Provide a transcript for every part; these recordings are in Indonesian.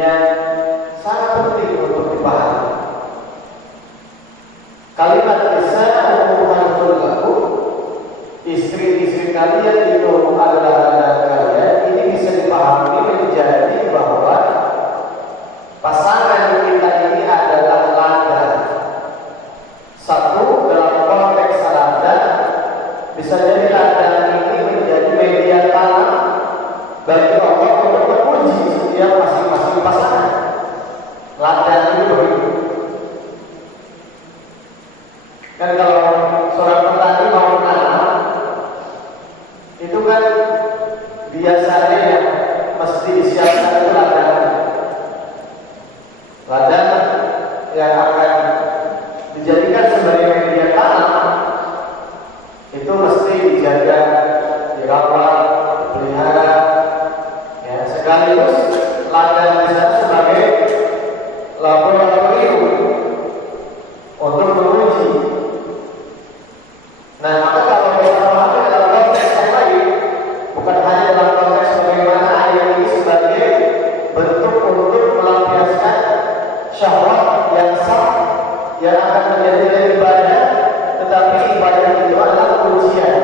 yang sangat penting untuk dipahami. Kalimat nisa harful lakum, istri-istri kalian itu adalah anak kalian. Ini bisa dipahami menjadi bahwa pasangan kita ini adalah ladang. Satu, dalam konteks ladang, bisa jadi ladang ini menjadi media tanam bagi Allah untuk menguji setiap masing-masing pasangan. Ladang itu begitu. Kan kalau seorang petani mau menanam, itu kan biasanya yang mesti disiapkan itu ladang. Ladang yang akan dijadikan sebagai media tanam itu mesti dijaga, dirawat, dipelihara. Ya, sekaligus ladang bisa sebagai laboratorium untuk menguji. Nah, maka kalau kita pahami dalam konteks yang lain, bukan hanya dalam konteks bagaimana air ini sebagai bentuk untuk melampiaskan syahwat yang sah yang akan menjadi ibadah, tetapi ibadah itu adalah ujian.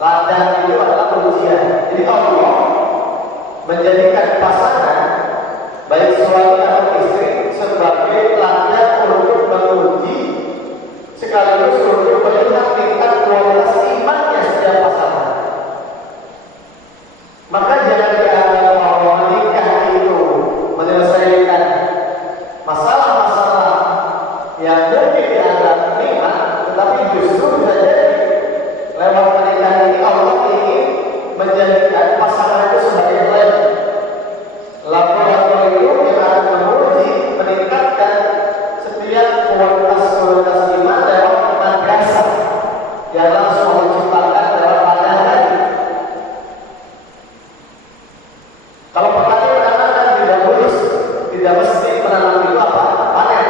Ladang itu adalah ujian. Jadi Allah menjadikan pasangan baik suami atau istri sebagai ladang untuk menguji sekaligus untuk melihat tingkat kualitas imannya setiap pasangan. Maka jangan dianggap bahwa menikah itu menyelesaikan masalah-masalah yang mungkin dianggap nikmat, tetapi justru bisa jadi lewat pernikahan ini Allah ingin menjadikan pasangan itu sebagai laboratorium yang akan menguji, meningkatkan setiap kualitas iman lewat penagrasan yang langsung menciptakan dalam pandangan. Kalau petani menanam kan tidak lurus, tidak mesti menanam itu apa? Panen.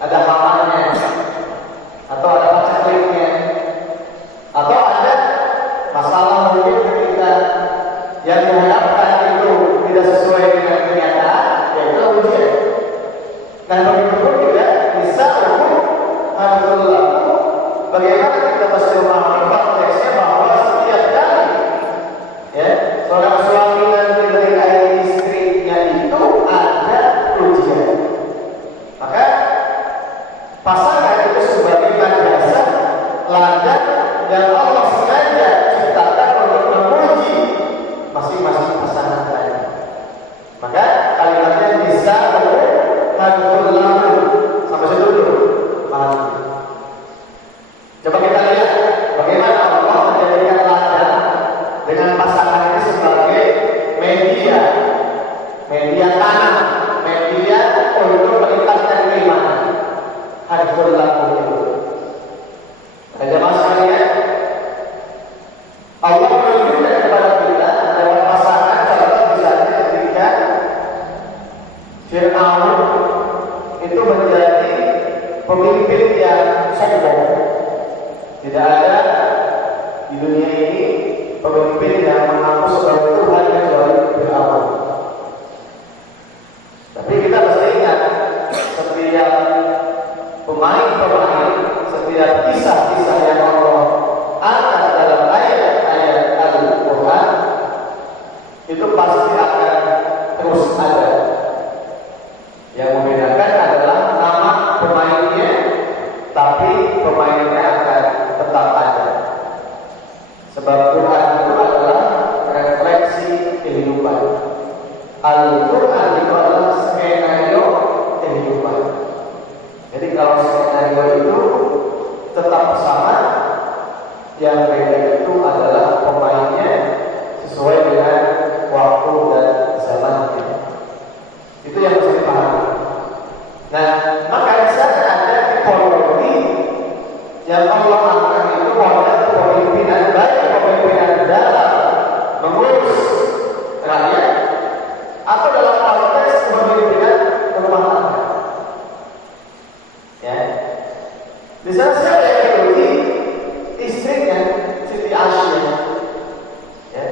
Ada halannya, atau ada pacekliknya, atau ada masalah mungkin ketika yang diharapkan itu tidak sesuai dengan kenyataan, yaitu ujian. Nah, begitu pun juga bisa alhamdulillah. Bagaimana kita mesti memahami konteksnya bahwa setiap kali ya seorang suami nanti menikahi istrinya itu ada ujian. Maka pasangan itu sebagai madrasah ladang yang Allah sengaja ciptakan untuk menguji masing-masing pasangan tadi. Maka kalimatnya bisa alhamdulillah. Sampai situ dulu. Coba kita lihat bagaimana Allah menjadikan ladang dengan pasangan ini sebagai media tanam, media untuk meningkatkan keimanan. Alhamdulillah itu. Ada jemaah sekalian, Allah menunjukkan kepada kita lewat pasangan. Contoh misalnya ketika Fir'aun itu menjadi pemimpin yang sombong. Tidak ada di dunia ini pemimpin yang mengaku sebagai Tuhan kecuali Fir'aun. Tapi kita mesti ingat, setiap pemain-pemain, setiap kisah-kisah yang Allah angkat dalam ayat-ayat Al-Quran itu pasti akan terus ada. Yang membedakan adalah nama pemainnya, tapi pemainnya akan tetap ada. Sebab Quran itu adalah refleksi kehidupan. Al-Quran itu adalah skenario kehidupan. Jadi kalau skenario itu tetap sama, yang beda itu adalah pemainnya sesuai dengan waktu dan zamannya. Itu yang harus dipahami. Nah, maka di sana ada tipologi yang Allah angkat itu model kepemimpinan, baik kepemimpinan dalam mengurus rakyat atau dalam konteks kepemimpinan rumah tangga. Ya, di sana siapa yang diuji? Istrinya Siti Aisyah, ya,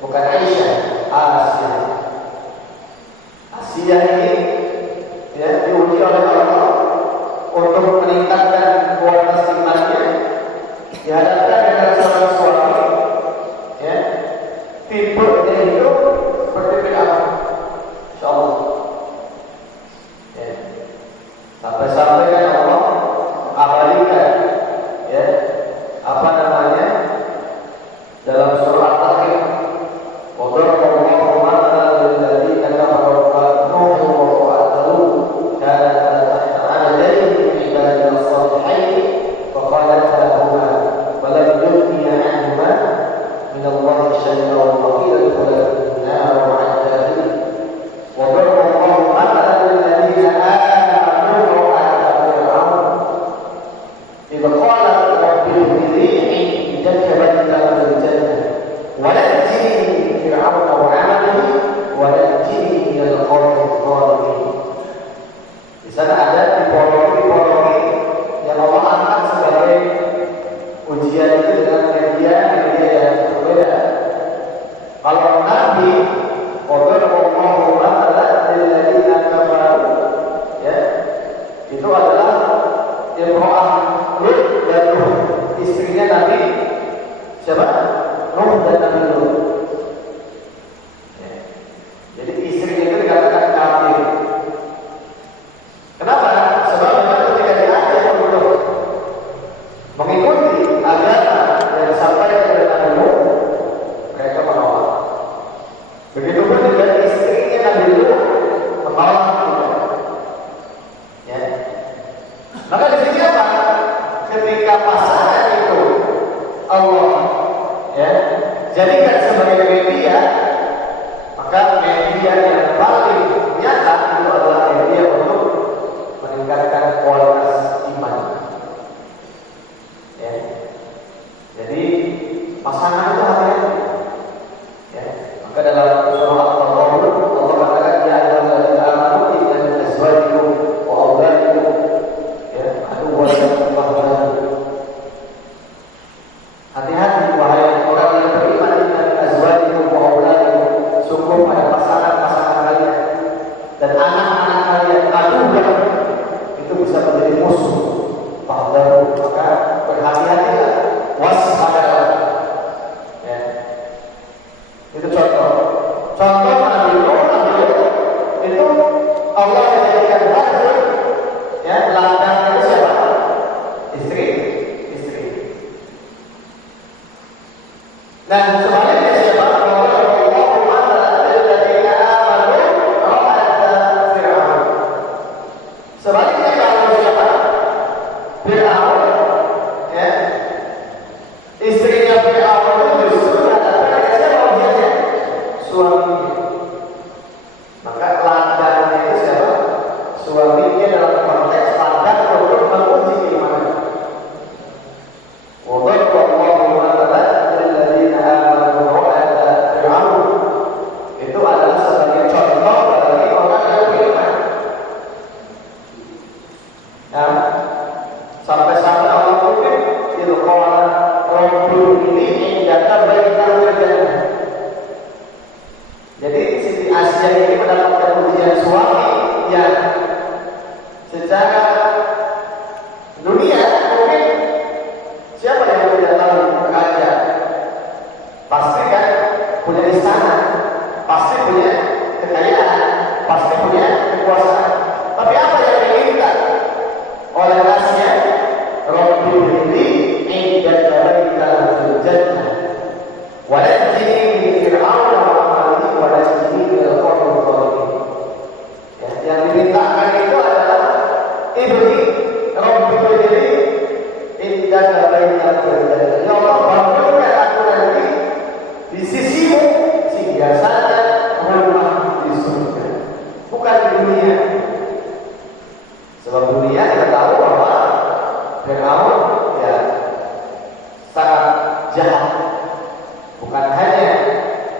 bukan Aisyah, Asia. Dia ini ya, diuji oleh Allah untuk meningkatkan kualitas imannya, dihadapkan dengan seorang suami ya, tipenya itu seperti Fir'aun, insyaallah ya. Sampai-sampai kan Allah abadikan ya, apa namanya, dalam surah Al-Tahrim, di sana ada tipologi-tipologi yang Allah angkat sebagai ujian itu dengan media yang berbeda. Kalau Nabi qadar Allahu adalah alladziina kafaru ya, itu adalah imro'ah Lut dan Nuh, istrinya Nabi siapa? Nuh dan Nabi Lut ya. Jadi istrinya itu dikatakan kafir. Kenapa? Sebab memang ketika diajak untuk mengikuti agama yang disampaikan oleh Nabi Nuh, mereka menolak. Begitu pun juga istrinya Nabi Nuh menolak juga. Ya. Maka di sini apa? Ketika pasangan itu Allah ya jadikan sebagai media, maka media yang paling nyata itu adalah media untuk meningkatkan kualitas iman ya. Jadi pasangan itu hati-hati ya. Maka dalam surah Al-Qamar Allah katakan ya ayyuhalladzina amanu inna min azwajikum wa auladikum ya aduwwan lakum. Hati-hati wahai orang yang beriman, inna min azwajikum wa auladikum, sungguh pada pasangan-pasangan kalian dan anak-anak kalian aduwwan, itu bisa menjadi musuh. Fahdaru, maka berhati-hatilah, waspadalah ya. Itu contoh Nabi Nuh itu Allah menjadikan rajul ya, ladang itu siapa? Istri. Dan sebaliknya siapa? Sebaliknya kalau siapa? Fir'aun ya, istrinya Fir'aun itu justru adalah siapa ujiannya? Suaminya. Maka ladangnya itu siapa? Suaminya dalam konteks ladang untuk menguji keimanan. Itu adalah sebagai contoh bagi orang yang beriman. Nah, sampai-sampai Allah mungkin itu qala rabbil ini indaka baikal jannah. Jadi Siti Asia ini mendapatkan ujian suami yang secara dunia mungkin siapa yang tidak tahu raja? Pasti kan punya istana, pasti punya kekayaan, pasti punya kekuasaan. Tapi apa yang diinginkan oleh Asia? Rabbil ini indaka baikal jannah wa najini min fir'auna wa amalihi wa najini min al-qawmi adh-dhalimin. Ya, yang dimintakan itu adalah ibni Rabbil ini indaka baikal jannah. Ya Allah, bangunkan aku nanti di sisimu singgasana rumah di surga, bukan di dunia. Sebab dunia kita tahu bahwa Fir'aun ya sangat jahat, bukan hanya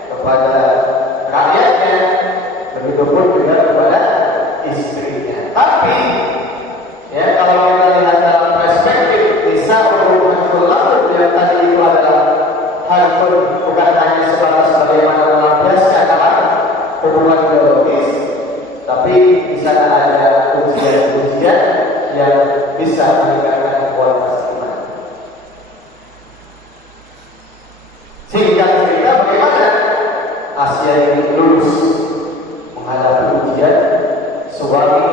kepada rakyatnya, begitu pun juga kepada istrinya. Tapi ya kalau kita lihat dalam perspektif Nisa Urumullah yang tadi itu adalah hal pun bukan hanya sebatas bagaimana melampiaskan hubungan biologis, tapi Tapi di sana ada ujian-ujian yang bisa meningkatkan kualitas iman. Singkat cerita, bagaimana Asia ini lulus menghadapi ujian suami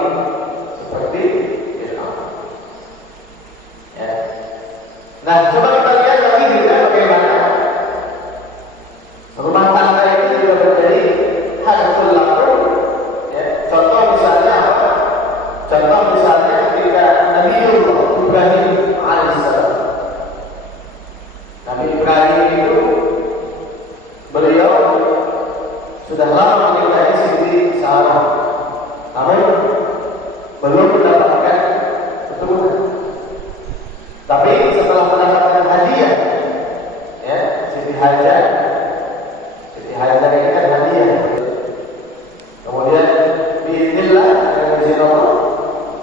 seperti Fir'aun. Ya. Nah, coba kita lihat lagi juga bagaimana rumah tangga itu juga menjadi hadsul lakum. Ya. Contoh misalnya apa? Contoh misalnya ketika Nabiullah Ibrahim alaihissalam. Nabi Ibrahim itu beliau sudah lama menikahi Siti Sarah, namun belum mendapatkan keturunan. Tapi setelah mendapatkan hadiah, ya, Siti Hajar ini kan hadiah. Kemudian biidznillah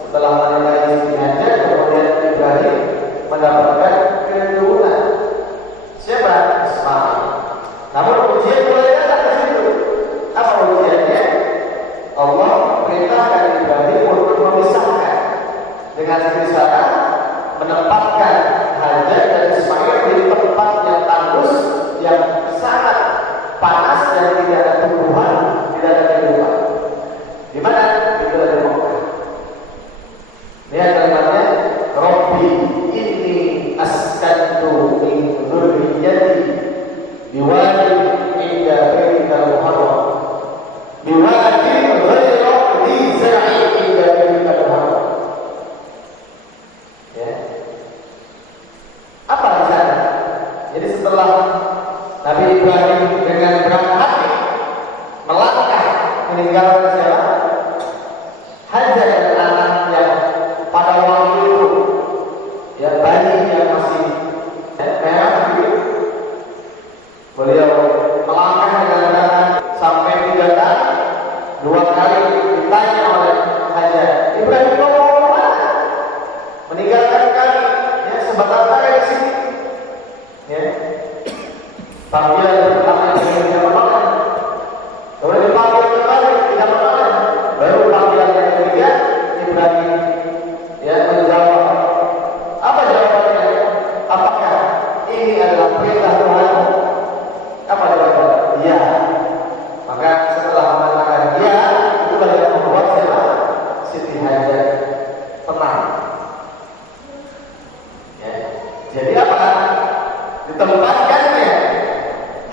setelah menikahi Siti Hajar, kemudian Ibrahim mendapatkan keturunan. Siapa? Ismail. Namun ujian mulai datang ke situ. Apa ujiannya? Allah perintahkan Ibrahim untuk memisahkan dengan Siti Sarah, menempatkan Hajar dan Ismail di tempat yang tandus, yang sangat panas dan tidak ada tumbuhan, tidak ada kehidupan. Di mana? Itu ada Mekah. Lihat kalimatnya, Rabbi inni askantu min dzurriyyati biwadin inda baitikal muharram biwadin ghairu dzi zar'in inda baitikal muharram. Ya. Apa di sana? Jadi setelah Nabi Ibrahim dengan berat hati melangkah meninggalkan siapa? Hajar dan anak yang pada waktu itu ya bayi yang masih merah gitu. Beliau melangkah dengan berat sampai 3 kali, 2 kali ditanya oleh Hajar, Ibrahim mau kemana? Meninggalkan kami, ya sebentar lagi di sini. Ya. Panggilan pertama tidak makan. Kemudian dipanggil kembali tidak makan. Baru panggilan yang ketiga Ibrahim ya menjawab. Apa jawabannya? Apakah ini adalah perintah Tuhan? Apa jawabannya? Iya. Maka setelah mengatakan iya, itulah yang membuat siapa? Siti Hajar tenang. Ya. Jadi apa? Ditempatkannya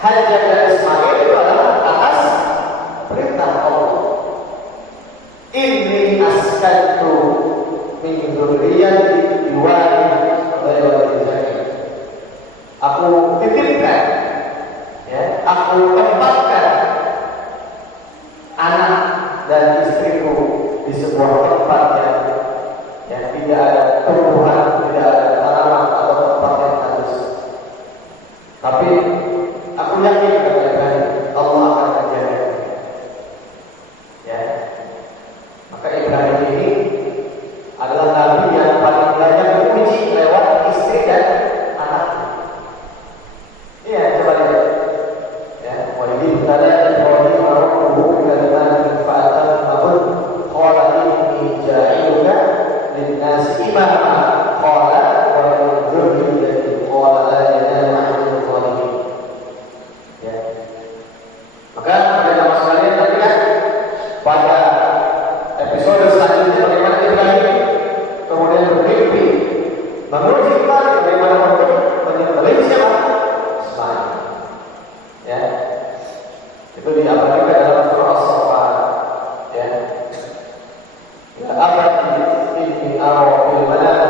Hajar dan Ismail itu adalah atas perintah Allah. Inni askantu min dzurriyyati biwadin ghairu dzi zar'in. Aku titipkan, ya, aku tempatkan anak dan istriku di sebuah tempat yang tidak ada tumbuhan, tidak ada tanaman atau tempat yang tandus. Tapi aku yakin kepada Allah akan menjaga. Ya. Maka Ibrahim ini adalah nabi yang paling banyak diuji lewat istri dan anak. Iya, coba lihat. Ya, wa idh tala Ibrahim rabbuhu bikalimatin fa'atammahun qala inni ja'iluka lin-nasi imama qala wa min dzurriyyati qala la yanalu 'ahdi dzalimin. Ya. Maka pada zaman sekalian tadi kan pada episode selanjutnya bagaimana Ibrahim kemudian bermimpi menguji kembali bagaimana untuk menyembelih siapa? Ismail. Ya. Itu diabadikan dalam surah As-Saffat. Ya. Ya abadi inni ara fil manam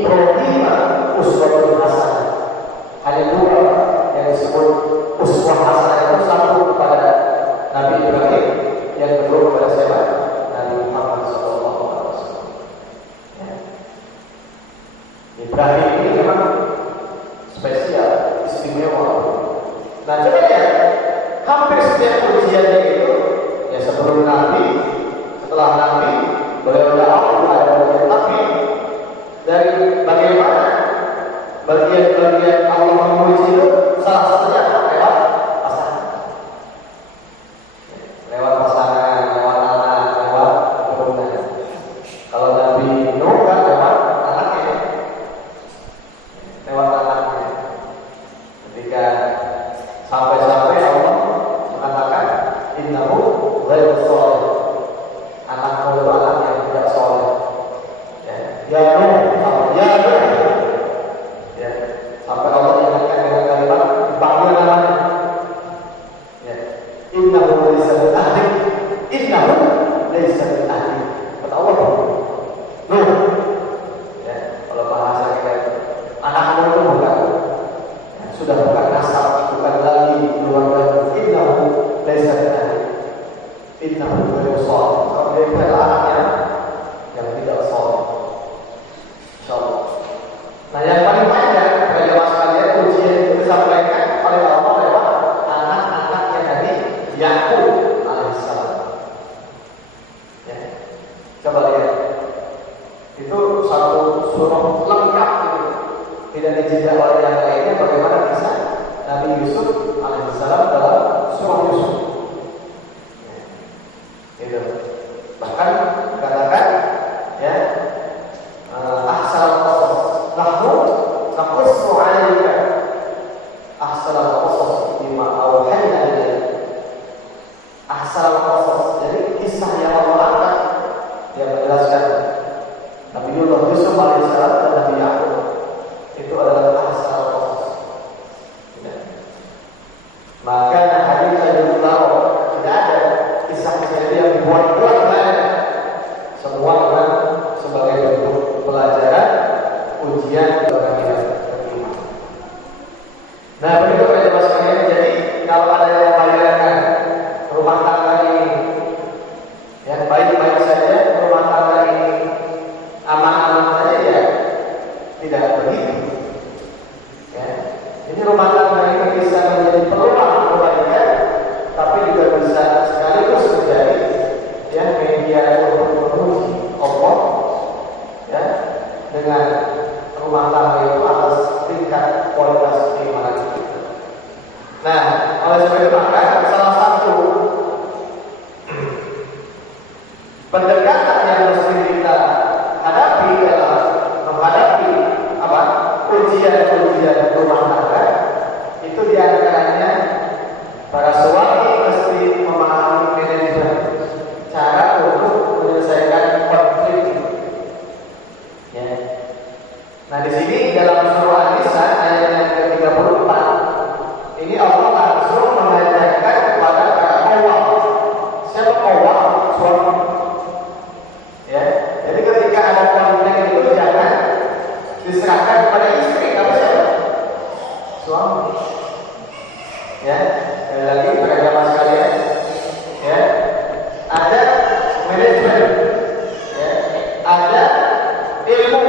Ibrahim uswatun hasanah. Ada dua yang disebut uswah hasanah, itu satu kepada Nabi Ibrahim, yang kedua kepada siapa? Nabi Muhammad SAW. Ya. Ibrahim ini memang spesial, istimewa. Nah, coba lihat, hampir setiap ujiannya itu, ya sebelum Nabi, setelah Nabi, beliau ada ujian. Tapi dari bagaimana bagian-bagian Allah menguji itu, salah satunya lewat pasangan, lewat anak, lewat keturunan. Kalau Nabi Nuh kan lewat anaknya, ketika sampai-sampai Allah mengatakan innahu ghairu shalih, anakmu itu anak yang tidak shalih. Ya Nuh, ya, sampai Allah ingatkan dengan kalimat dipanggil namanya. Ya, innahu laysa min ahlik, innahu laysa min ahlik. Kata Allah, Nuh, ya, kalau bahasa kita, anakmu itu bukan, ya, sudah bukan nasab, bukan lagi keluarga. Innahu laysa min ahlik, innahu ghairu shalih. Kalau dia adalah anaknya yang tidak shalih. Insyaallah. Nah, yang paling banyak pada jamaah sekalian ujian itu disampaikan oleh Allah lewat anak-anaknya Nabi Yakub alaihissalam. Ya. Coba lihat, itu satu surah lengkap itu, tidak dijeda oleh yang lainnya. Bagaimana kisah Nabi Yusuf alaihissalam dalam surah Yusuf. Ya. Itu bahkan dikatakan, ya, ahsanal qasas, nahnu naqussu 'alaika ahsanal qasas bima awhayna ilaik. Ahsanal qasas, jadi kisah yang Allah angkat yang menjelaskan Nabi Yusuf alaihissalam dan Nabi Yakub itu adalah ahsanal qasas. Maka hadis yang tahu tidak ada kisah-kisah yang dibuat-buat banyak. Semua memang sebagai bentuk pelajaran, ujian orang yang beriman. Nah, begitu pada jemaah sekalian. Jadi kalau ada yang membayangkan rumah tangga ini, ya baik-baik saja, rumah tangga ini aman-aman saja, ya tidak begitu. Ya, ini rumah tangga ini bisa menjadi peluang kebaikan, tapi juga bisa sekaligus menjadi, ya, media untuk menguji Allah, ya, dengan rumah tangga itu atas tingkat kualitas keimanan kita. Nah, oleh sebab itu maka salah satu pendekatan yang mesti kita hadapi adalah menghadapi apa? Ujian-ujian rumah tangga. Itu diantaranya para suami mesti memahami manajemen, cara untuk menyelesaikan konflik. Ya. Nah, di sini dalam surah An-Nisa ayat yang ke-34 ini Allah langsung mengajarkan kepada para qawwam. Siapa qawwam? Suami. Ya. Jadi ketika ada konflik itu jangan diserahkan kepada istri, tapi siapa? Suami. Ya. Sekali lagi pada jamaah sekalian, ya, ada manajemen, ya, ada ilmu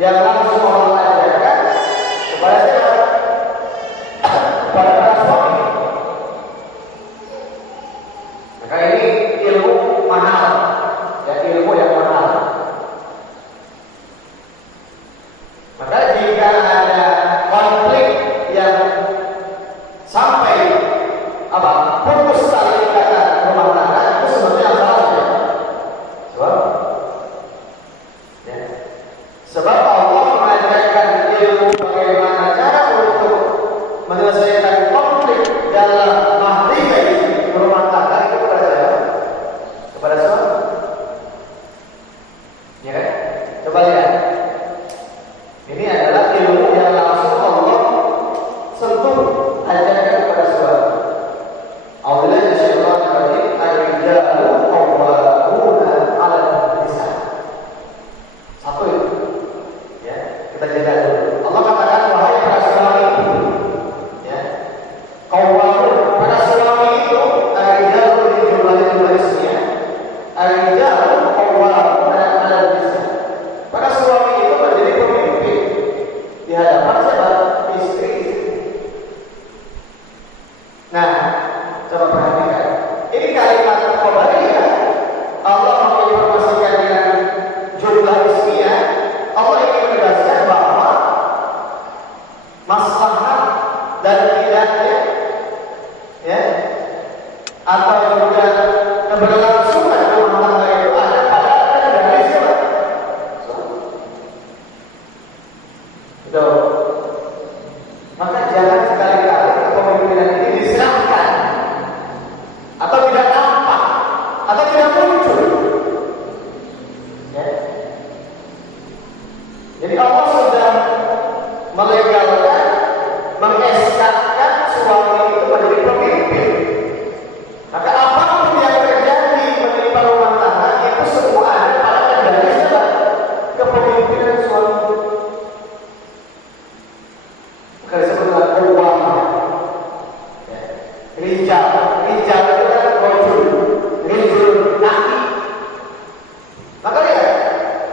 yang langsung Allah ajarkan kepada siapa? Kepada para suami. Maka ini ilmu mahal, ya, ilmu yang mahal. Maka jika ada konflik yang sampai apa? Putus tali ikatan rumah tangga, itu sebenarnya salah saja. Ya. Sebab Allah mengajarkan ilmu bagaimana cara untuk menyelesaikan konflik dalam mahligai rumah tangga itu kepada siapa? Kepada suami. Ya kan? Coba lihat. Ini adalah ilmu yang langsung Allah sentuh, ajarkan kepada suami. A'udzubillahi minasyaitonir rajim. Ar-rijalu qawwamuna 'alan nisa. Satu itu. Kita jeda dulu. Allah katakan, wahai para suami, ya, qawwamun, para suami itu ar-rijalu di jumlah isinya, ar-rijalu qawwamun 'ala nisa. Para suami itu menjadi pemimpin di hadapan siapa? Istri. Nah, coba perhatikan. Ini kalimat qabariyah. Allah menginformasikan dengan jumlah isinya. Allah ingin menegaskan bahwa maslahat dan tidaknya, ya, atau juga keberlangsungan rumah tangga itu ada pada kendali siapa? Betul. Maka jangan sekali-kali kepemimpinan ini diserahkan atau tidak nampak atau tidak muncul. Ya. Jadi Allah sudah melegalkan, mengeskakan suami itu menjadi pemimpin. Maka apapun yang terjadi menimpa rumah tangga itu semua ada pada kendali siapa? Kepemimpinan suami. Maka disebutlah uang. Ya. Rijal itu kan rojul, rijul naki. Maka lihat,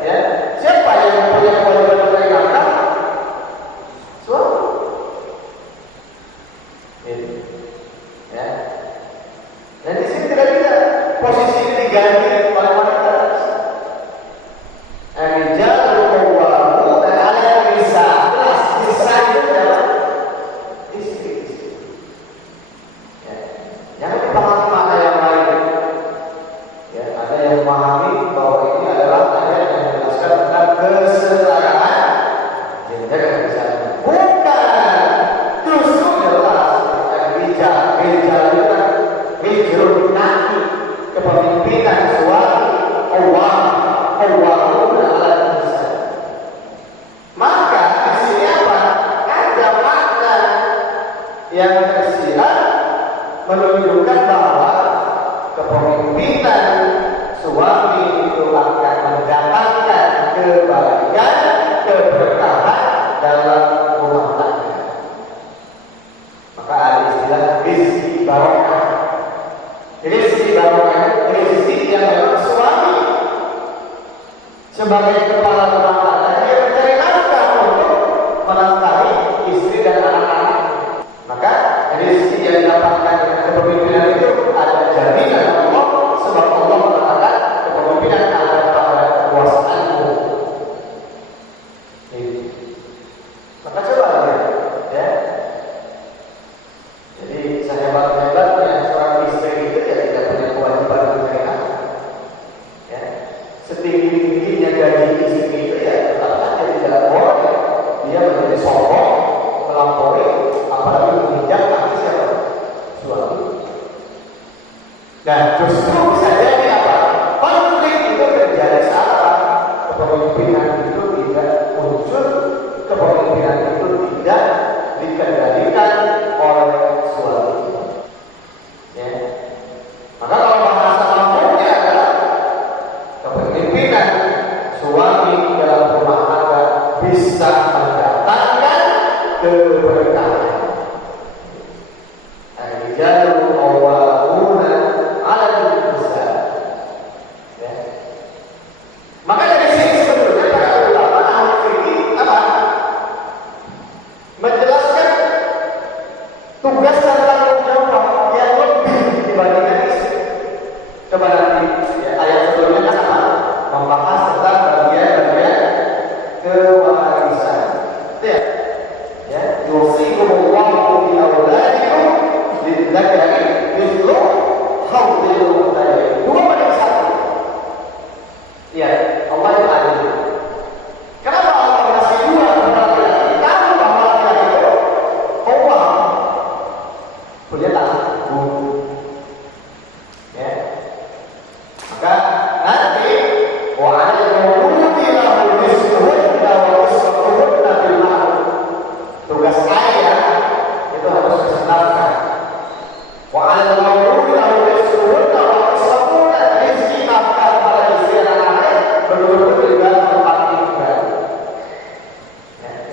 ya, siapa yang punya kewajiban mengenai nafkah? Suami. Ini, ya. Dan di sini tidak bisa posisi ini diganti oleh wanita. Ar-rijalu qawwamuna 'ala nisa. Jelas, nisa itu adalah istri. Ya. Jangan dipahami makna yang lain. Ya, ada yang memahami bahwa ini adalah ayat yang menjelaskan tentang kesetaraan gender misalnya. Bukan, justru jelas rijal itu kan rijul naki, kepemimpinan suami, qawwamuna 'ala nisa. Maka di sini apa? Ada makna yang tersirat menunjukkan bahwa kepemimpinan suami itu akan mendatangkan kebaikan, keberkahan dalam rumah tangga. Maka ada istilah rizki barokah. Rizki barokah itu rizki yang memang suami sebagai kepala rumah tangga dia mencari nafkah untuk menafkahi istri dan anak-anak. Maka rizki yang didapatkan dengan kepemimpinan itu ada jaminan Allah, sebab Allah mengatakan kepemimpinan ada pada kekuasaanmu. Maka coba lihat, ya. Jadi sehebat-hebatnya seorang istri itu ya tidak punya kewajiban mengenai nafkah. Ya. Setinggi-tingginya gaji istri itu ya tetap saja tidak boleh dia menjadi sombong, melampaui, apalagi menginjak kaki siapa? Suami. Dan justru bisa jadi apa? Konflik itu terjadi saat kepemimpinan itu tidak muncul, kepemimpinan itu tidak dikendalikan oleh suami. Ya. Maka kalau bahasa lampaunya adalah kepemimpinan suami dalam rumah tangga bisa mendatangkan keberkahan. Ar-rijalu qawwamuna 'ala nisa. Ya. Maka dari sini sebetulnya para ulama ahli fikih apa? Menjelaskan tugas dan tanggung jawab yang lebih dibandingkan istri. Coba nanti ya, ayat sebelumnya kan apa? Membahas tentang bagian-bagian kewarisan. Ya. Ya, yusikumullahu fi auladikum lidzakari mithlu hawdil unthayayn. Dua banding satu. Ya, Allah itu adil. Kenapa Allah kasih dua kepada laki-laki? Tahu bahwa laki-laki itu qawwam, punya tanggung. Ya. Maka nanti wa 'alal mawludi lahu rizquhunna wa kiswatuhunna bil ma'ruf. Tugas ayah itu harus kasih nafkah. Wa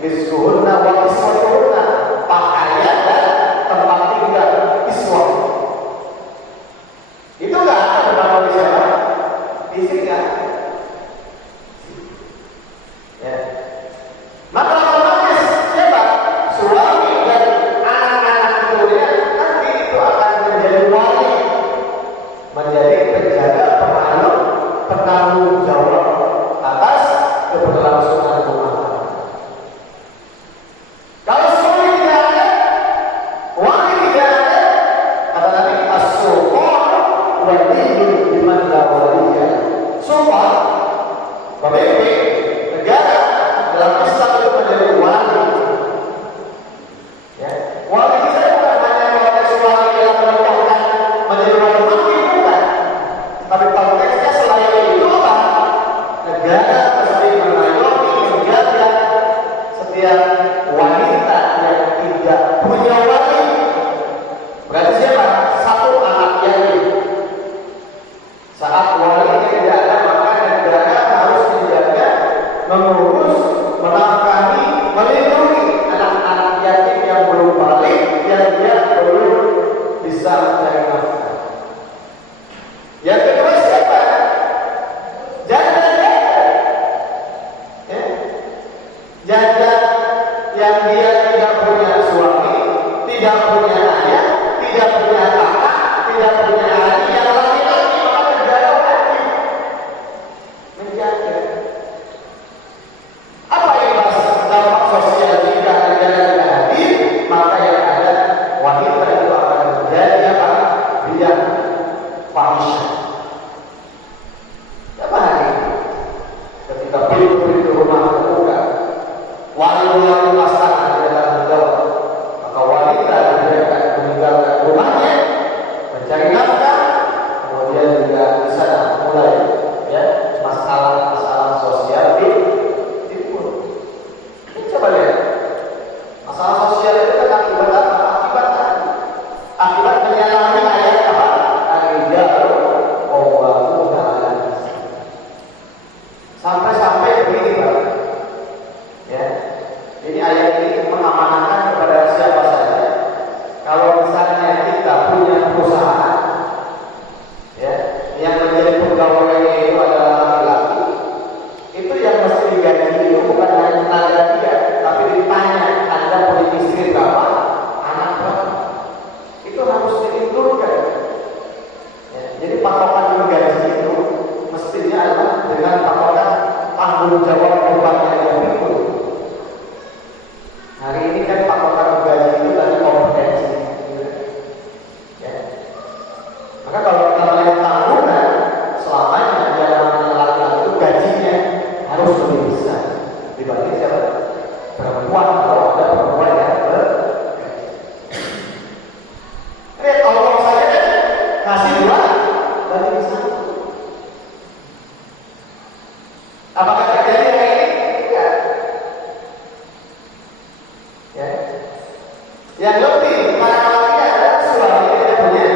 rizquhunna wa kiswatuhunna, pakaian dan tempat tinggal iswah. Itu nggak ada beberapa di siapa? Di sini kan? Ya. Maka otomatis siapa? Suami dan anak-anak kemudian nanti itu akan menjadi wali, menjadi penjaga, penanggung jawab atas keberlangsungan rumah. Kalau suami tidak ada, wali tidak ada, kata Nabi as-sultan waliyun liman la waliya. Sultan, pemimpin negara dalam Islam itu menjadi wali. Ya, wali saya bukan hanya konteks wali yang menikahkan menjadi wali mati, bukan. Tapi konteksnya selain itu apa? Negara mesti mengayomi, menjaga setiap wanita yang tidak punya wali. Berarti siapa? Satu, anak yatim. Saat walinya tidak ada, maka negara harus menjaga, mengurus, menafkahi, melindungi anak-anak yatim yang belum balik, yang dia belum bisa mencari nafkah. Yang kedua siapa? Janda. Ya. Janda yang dia tidak punya suami, tidak punya ayah, tidak punya kakak, tidak punya adik, yang laki-laki, maka negara wajib menjaga. Apa yang dampak sosial jika negara tidak hadir? Maka yang ada wanita itu akan menjadi apa? Biang fahisyah. Siapa hari ini? Ketika pintu-pintu rumah terbuka, wali-wali pasangan di dalam menjawab, maka wanita meninggalkan rumahnya, mencari nafkah, kemudian juga di sana mulai ya masalah-masalah sosial timbul. Coba lihat, masalah sosial itu kan akibat apa? Akibat menyalahi ayat apa? Ar-rijalu qawwamuna 'alan nisa. Sampai-sampai begini Pak. Ya. Jadi ayat ini mengamanahkan kepada siapa saja. Kalau misalnya kita punya perusahaan, ya, yang menjadi pegawainya itu adalah laki-laki, itu yang mesti digaji itu bukan hanya tenaga dia, tapi ditanya Anda punya istri berapa, anak berapa. Itu harus diinturkan. Ya, jadi patokan menggaji itu mestinya adalah dengan patokan tanggung jawab bebannya yang betul. Hari ini kan patokan menggaji itu dari kompetensi. Ya. Maka kalau kita melihat tanggungan, selamanya yang namanya laki-laki itu gajinya harus lebih besar dibanding siapa? Perempuan, kalau ada perempuan yang ini kalau saya kasih 2 banding 1. Apakah terjadi hari ini? Tidak. Ya. Yang lebih para laki adalah suami tidak punya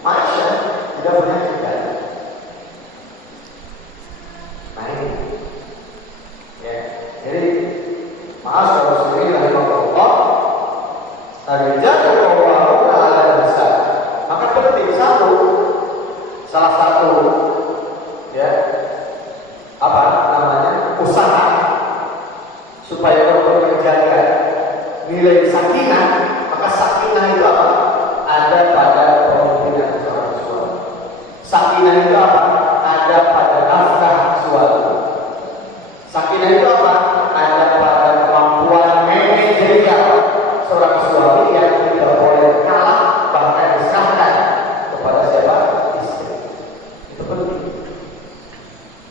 masya, tidak punya tinggal. Nah ini. Ya. Jadi maaf kalau sendiri rahimahullah, ar-rijalu qawwamuna 'alan nisa. Maka penting salah satu ya apa namanya usaha supaya orang menjaga nilai sakinah. Maka sakinah itu apa? Ada pada pemimpinan seorang suami. Sakinah itu apa? Ada pada nafkah suami. Sakinah itu apa? Ada pada kemampuan manajerial seorang suami yang tidak boleh kalah, bahkan diserahkan kepada siapa? Istri. Itu penting.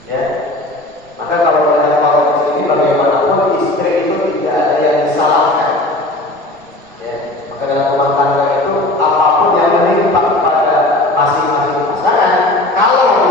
Ya. Maka kalau dalam konteks ini bagaimanapun istri itu tidak ada yang disalahkan. Ya. Maka dalam rumah tangga itu apapun yang menimpa kepada masing-masing pasangan, kalau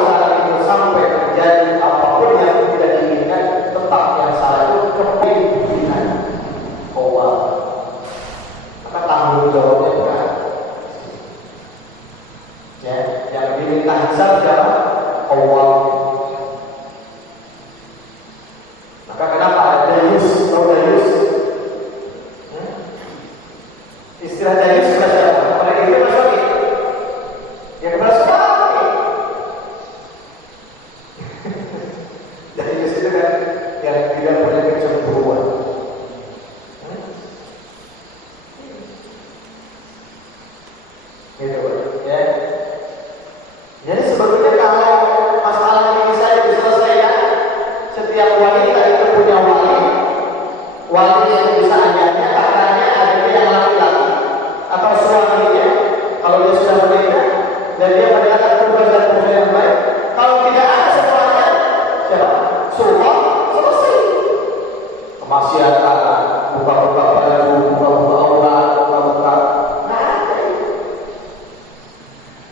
kemaksiatan, buka-buka baju, buka-buka aurat, buka-buka.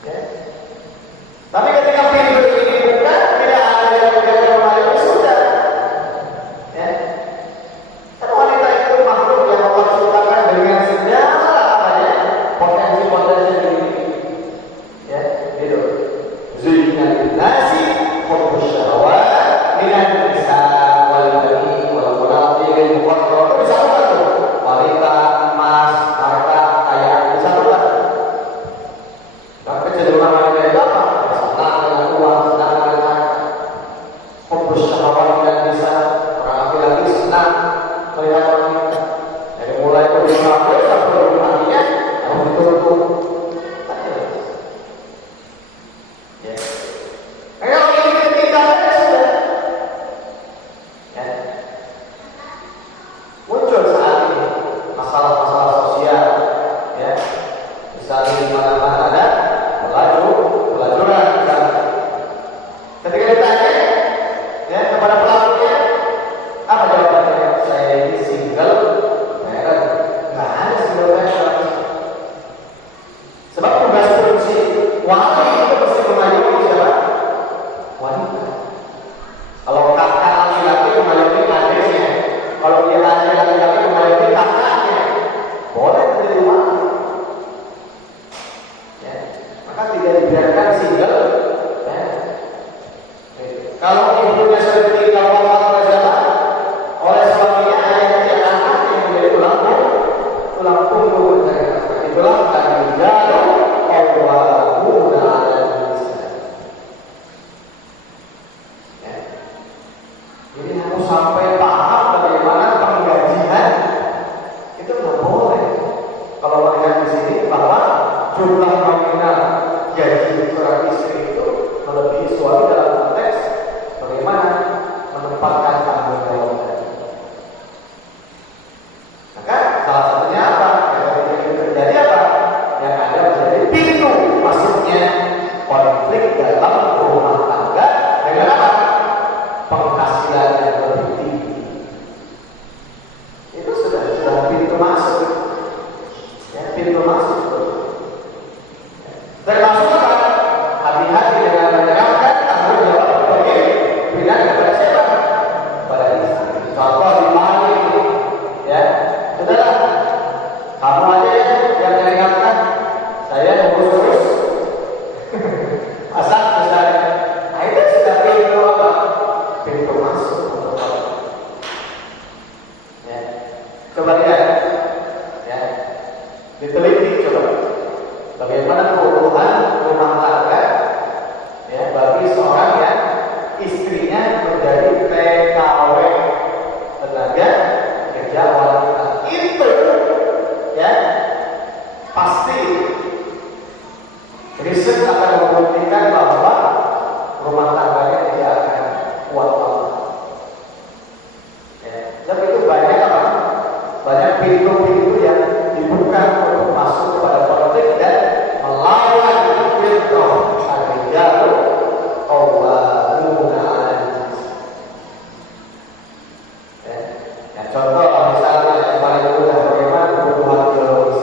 Ya. Tapi ketika pintu ini buka, tidak ada yang menjaga melayani sudah. Ya. Kan wanita itu makhluk yang Allah ciptakan dengan segala apanya, potensi-potensi diri. Ya, gitu. Zuyina linnasi hubbus syahawat minan nisa wal bani wal qanatir muqarrarah. Bisa apa tuh? Wanita, emas, harta, kekayaan, bisa apa? Tapi kecenderungan wanita itu apa? Senang dengan uang, senang dengan harta. Hubbus syahawat minan nisa, orang laki-laki senang melihat wanita. Dari mulai berusaha sampai rumahnya, harus dituntut. Muncul saat ini masalah-masalah sosial, ya, misalnya di mana-mana ada pelacuran, misalnya. Ketika ditanya, ya, kepada pelakunya, apa jawabannya? Saya ini single parent, nggak ada single parent. Sebab tugas fungsi wali itu mesti mengayomi siapa? Wanita. Kalau kakak laki-laki mengayomi adiknya, kalau dia adik laki-laki mengayomi kakaknya, boleh menjadi wali. Ya, maka tidak dibiarkan single. Ya. Kalau ibunya sudah ditinggal wafat oleh siapa? Oleh suaminya, ayahnya, anaknya menjadi tulang punggung. Itulah al-rijalu qawwamuna 'alan nisa. Ya. Jadi harus sampai paham bagaimana penggajian itu nggak boleh. Kalau melihat di sini bahwa jumlah nominal gaji seorang istri itu melebihi suami dalam konteks bagaimana menempatkan tanggung jawabnya. Maka salah satunya apa? Yang terjadi apa? Yang ada menjadi pintu masuknya konflik dalam rumah tangga dengan apa? Penghasilan yang lebih tinggi. Itu sudah pintu masuk. Ya, pintu masuk. Termasuk apa? Hati-hati dengan menyerahkan tanggung jawab sebagai pilihan kepada siapa? Pada istri. Contoh di Bali, ya, saudara, kamu aja yang mengingatkan saya ngurus-ngurus masak misalnya. Nah, itu sudah pintu apa? Pintu masuk untuk apa? Ya, coba lihat, ya, diteliti coba. Bagaimana kebutuhan rumah tangga, ya, bagi seorang yang istrinya menjadi TKW, tenaga kerja wanita. Itu, ya, pasti riset akan membuktikan bahwa rumah tangganya tidak akan kuat lama. Ya, dan itu banyak apa? Banyak pintu-pintu yang dibuka untuk masuk kepada konflik dan melawan fitrah al-rijalu qawwamuna 'alan nisa. Ya, contoh misalnya yang paling mudah bagaimana kebutuhan biologis.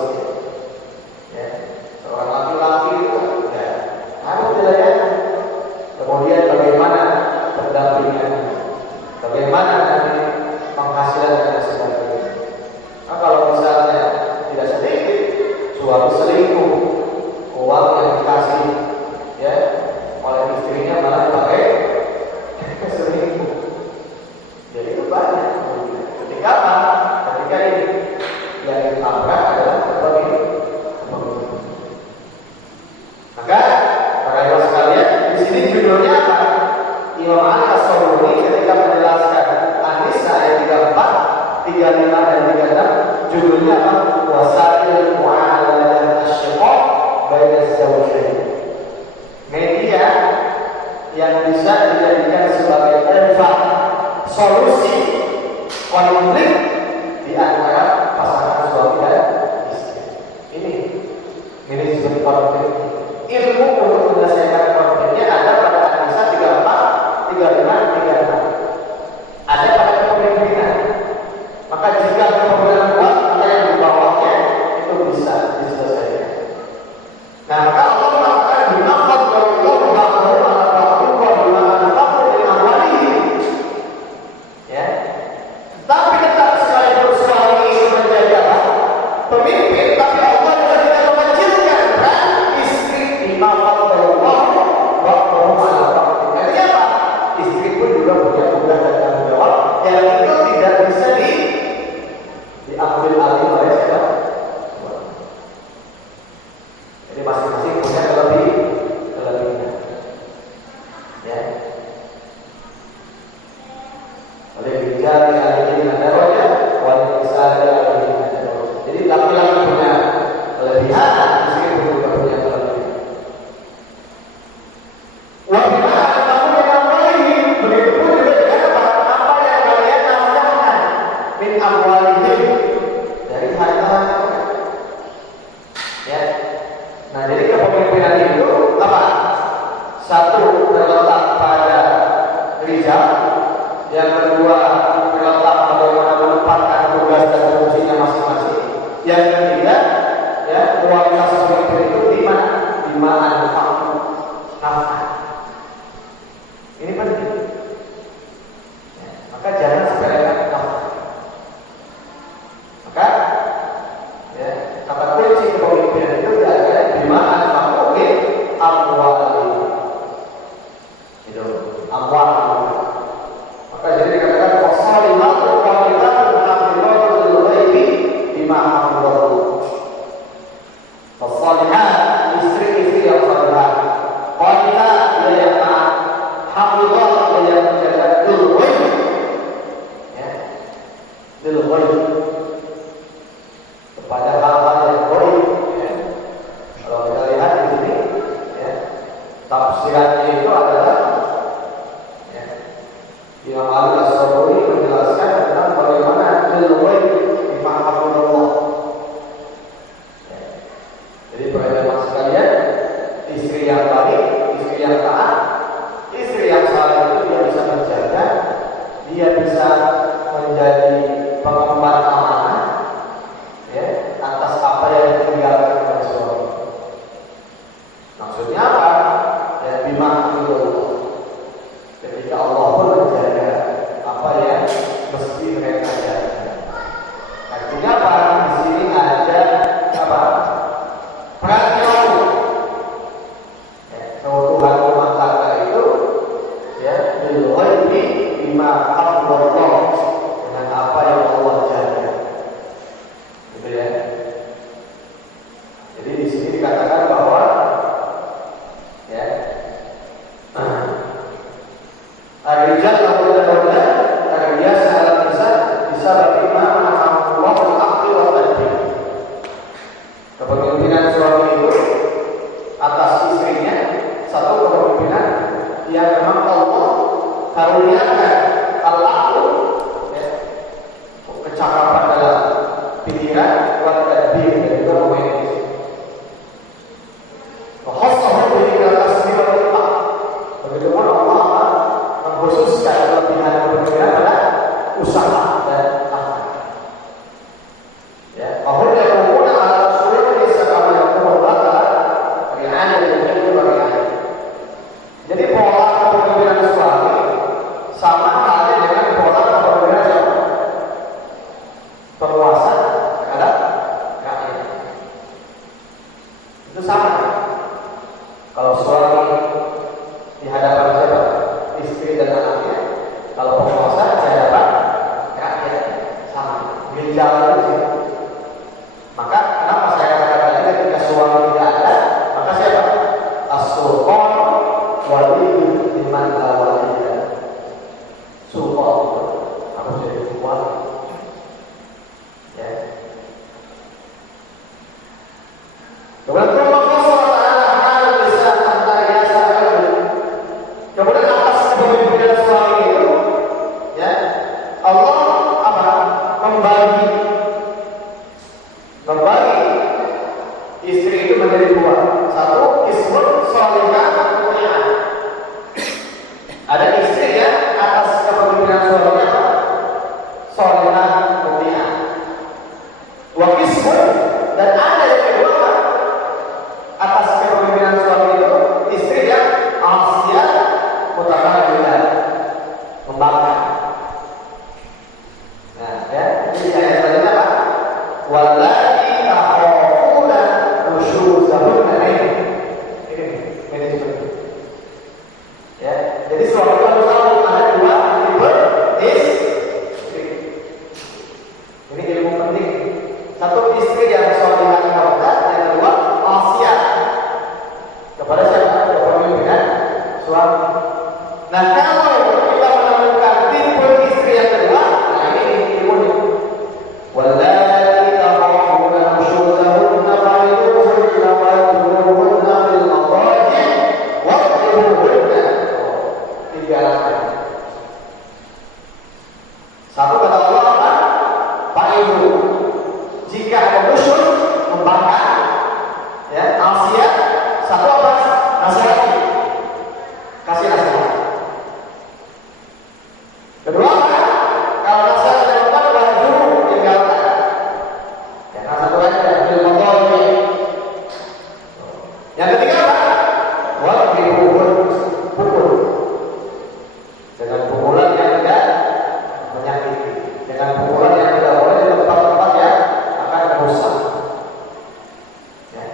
Ya, seorang laki-laki itu ya, harus dilayani. Kemudian bagaimana pendampingan, bagaimana nanti penghasilan dan sebagainya. Nah, kalau misalnya tidak sedikit suami selingkuh, uang yang dikasih, ya, oleh istrinya malah dipakai selingkuh. Jadi itu banyak. Ketika apa? Ketika ini yang ditabrak adalah begini. Maka para ibu sekalian, di sini judulnya apa? Imam Ali As-Sabuni ketika menjelaskan An-Nisa ayat 34, 35 dan 36, judulnya apa? Wasail mu'alalah asy-syiqaq baina az-zawjain. Media yang bisa dijadikan sebagai obat solusi konflik di antara pasangan suami dan istri. Ini disebut konflik. Ilmu untuk menyelesaikan konfliknya ada pada An-Nisa 34, 35, 36. Ada pada kepemimpinan. Maka jika kepemimpinan kuat, maka yang di bawahnya itu bisa diselesaikan. Nah, maka Allah mengatakan binafat kalau ba'dahu ala ba'din wa bima anfaqu min amwalihim. Ya. Tapi tetap sekalipun suami itu menjadi apa? Pemimpin, tapi Allah juga tidak mengecilkan kan istri binafat kalau ba'dahu ala ba'din. Artinya apa? Istri pun juga punya tugas dan tanggung jawab yang itu tidak bisa diambil alih oleh siapa? Jadi masing-masing punya kelebihan. Ya. Oleh bijak yang ada roja, wanita ada roja. Jadi laki-laki punya kelebihan, istri pun juga punya kelebihan. Wanita kamu yang amwalihim, begitu pun juga dengan apa yang kalian nafkahkan min amwalihim dari harta. Ya. Nah, jadi kepemimpinan itu apa? Satu, terletak pada rijal. Yang kedua, terletak bagaimana menempatkan tugas dan fungsinya masing-masing. Yang ketiga, ya, kualitas pemimpin itu di mana? Di mana nafkah. Ini penting. Ya, maka jangan sepelekan nafkah. Maka ya, kata kunci kepemimpinan itu adalah di mana amwal. Itu amwal. Maka jadi dikatakan fasalihatu qanitatun hafizatun lil ghaibi bima hafizallahu. Fasalihat, istri-istri yang salihah. Qanitat, dia yang taat. Hafizah, dia yang menjaga lil ghaib. Ya. Lil ghaib. Kepada hal-hal yang ghaib. Ya. Kalau kita lihat di sini, ya, tafsirannya itu adalah ya, Imam Ali As-Sabuni menjelaskan tentang bagaimana al-ghaib dimaafkan Allah. Ya. Jadi teman-teman sekalian, istri yang baik, istri yang taat, istri yang saleh itu dia bisa menjaga, dia bisa menjadi pengemban amanah, ya, atas apa yang ditinggalkan oleh suami. Maksudnya apa? Ya, bima itu ketika Allah pun menjaga apa yang mesti mereka jaga. Artinya apa? Di sini ada apa? Perhatian. Ya, keutuhan rumah tangga itu ya bil-ghaibi bima hafizallah, dengan apa yang Allah jaga. Gitu ya. Jadi di sini dikatakan bahwa ya, ar-rijal qawwamuna 'ala ar-rijal 'ala an-nisa bisa bagaimana Allah al-aqli wa tadbir. Kepemimpinan suami itu atas istrinya satu kepemimpinan yang memang Allah karuniakan al-aql, ya, kecakapan dalam pikiran wa tadbir, dan juga memanage. Bagaimana Allah mengkhususkan kelebihan kepemimpinan pada usaha dan akhlak. Ya, bahwa dia menggunakan alat sulit di segala yang berubah bagaimana dia itu bagaimana. Jadi pola kepemimpinan suami sama halnya dengan pola kepemimpinan siapa? Penguasa terhadap rakyat. Itu sama. Kalau suami di hadapan siapa? Istri dan anaknya. Kalau penguasa di hadapan rakyat, sama. Ginjal itu. Maka kenapa saya katakan tadi ketika suami tidak ada, maka siapa? As-sultan waliyyu liman la waliyya. Sultan harus jadi wali. Ya. Kemudian kemudian atas kepemimpinan suami itu, ya, Allah apa? Membagi istri itu menjadi dua. Satu, ismun salihah, istri yang salihah qanitat, yang kedua wasiat kepada siapa? Kepemimpinan suami. Nah, kalau kita menemukan tipe istri yang kedua, nah ini tipunya. Wallati takhafuna nusyuzahunna fa'iduhunna wahjuruhunna fil madaji' wadribuhunna. Tiga langkah. Satu kata Allah apa? Fa'idu. Jika ada nusyuz, membangkang, ya, nasihat. Satu apa? Nasihat. Kasih nasihat. Kedua apa? Kalau nasihat dari depan wahjur, tinggalkan. Ya, nah satu lagi bil madaji'. Yang ketiga apa? Wadribuhun, pukul. Dengan pukulan yang tidak menyakiti, dengan pukulan yang tidak boleh di tempat-tempat yang akan merusak. Ya.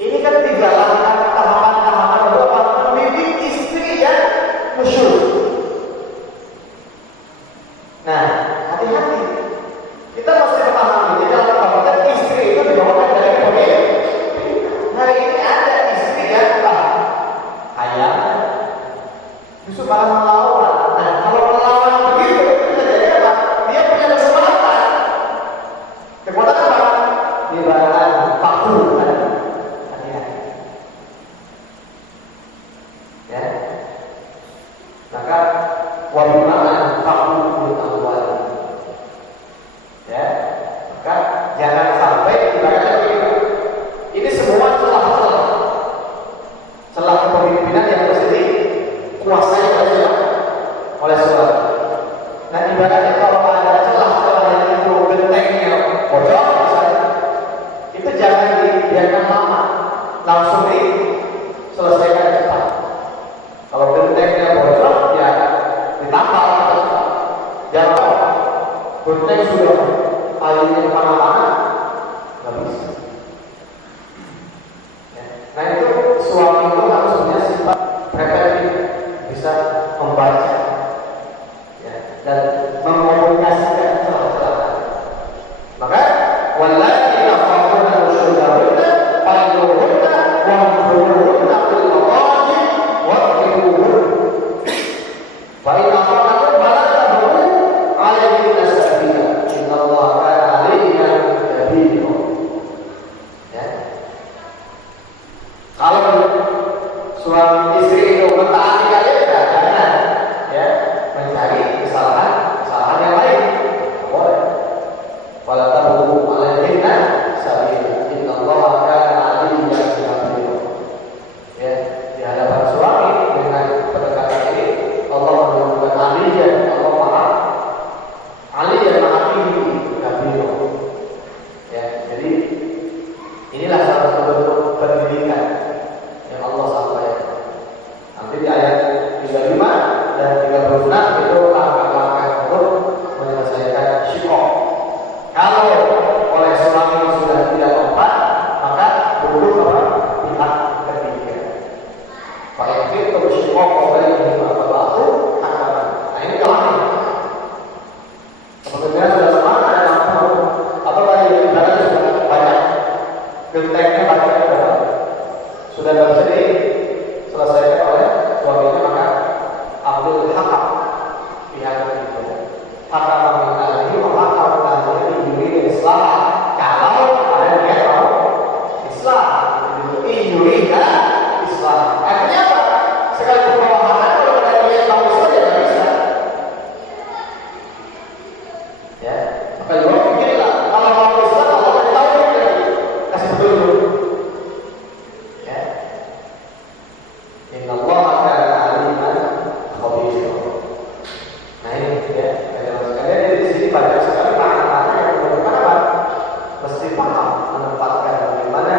Ini kan tiga langkah tahapan-tahapan untuk mendidik istri yang khusyuk. Nah, hati-hati. Kita mesti memahami di dalam konteks istri itu dibawakan dari pemilik. Hari ini ada istri yang kaya, justru malah melawan. Nah, kalau melawan begitu, itu bisa jadi apa? Dia punya kesempatan. Kekuatan apa? Ibarat paku. Hati-hati. Ya. Maka wabimaan paku awal. Ya. Maka jangan sampai ibaratnya begitu. Ini semua celah-celah. Celah kepemimpinan yang mesti dikuasai oleh siapa? Oleh suami. Nah, ibaratnya kalau ada celah-celah yang itu gentengnya bocor, misalnya, itu jangan dibiarkan lama, langsung diselesaikan cepat. Kalau gentengnya bocor, ya ditambah cepat. Jangan genteng sudah airnya kemana-mana, nggak bisa. Ya. Nah, itu suami itu harus punya sifat preventif, bisa membaca, ya, dan mengomunikasikan celah-celah. Maka wallati takhafuna nusyuzahunna fa'iduhunna wahjuruhunna fil madaji' wadribuhunna. Fa in aqamtum fala tabghu 'alayhinna sabila. Innallaha kana 'aliyyan kabira. Ya. Kalau suami istri itu mentaati kalian, jangan ya mencari kesalahan yang lain. Boleh. Wala tabghu 'alayhinna sabila. Innallaha kana 'aliyyan kabira. Ya, di hadapan suami dengan pendekatan ini Allah menunjukkan aliyyan, Allah Maha Aliyyan Maha Tinggi kabira. Ya, jadi inilah salah satu bentuk pendidikan yang Allah sampaikan. Nanti di ayat 35 dan 36 itu langkah-langkah untuk menyelesaikan syikok. Kalau oleh suami sudah tidak mempan, maka butuh apa? Pihak ketiga. Baik itu syikok oleh lima pelaku. Nah, ini kawan. Kemudian sudah semangat dan mampu. Apa lagi ibaratnya sudah banyak, gentengnya banyak sudah tidak bisa diselesaikan oleh suaminya, maka ambil hakam pihak ketiga. Hakam meminta ini, maka hakam ini Islam. Kalau ada niat mau Islam, ini Islam. Artinya apa? Sekalipun bawahan kalau ada niat mau Islam ya tidak bisa. Ya, maka jawab beginilah. Kalau mau Islam, Allah kasih tahu kita kasih petunjuk. Ya. Innallaha kana 'aliman khabira. Nah ini ya, sekalian di sini banyak sekali makna-makna yang menunjukkan apa? Mesti paham menempatkan bagaimana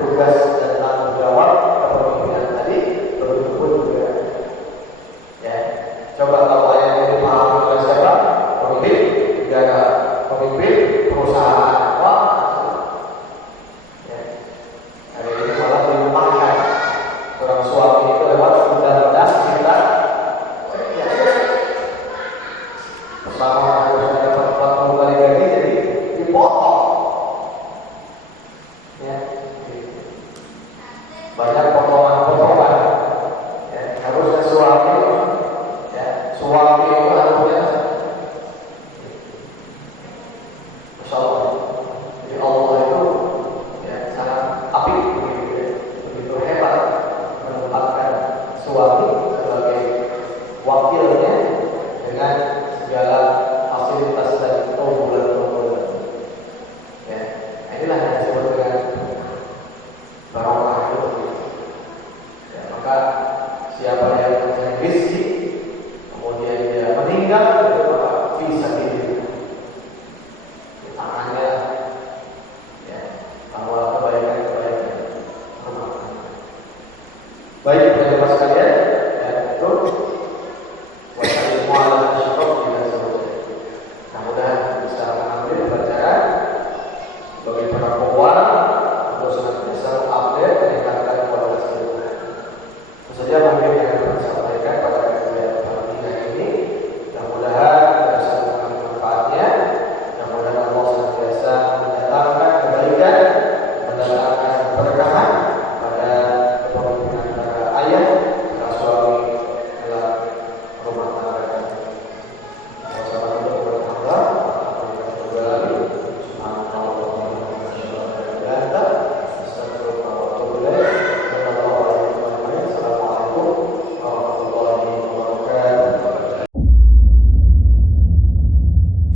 tugas dan tanggung jawab kepemimpinan tadi betul-betul juga. Ya, coba kalau yang ini paham oleh siapa? Pemimpin, jaga pemimpin perusahaan apa? Ya, hari ini malah dilupakan orang suami itu lewat undang-undang kita kerja. Pertama harus dapat 40 kali gaji, jadi dipotong. Insyaallah. Jadi Allah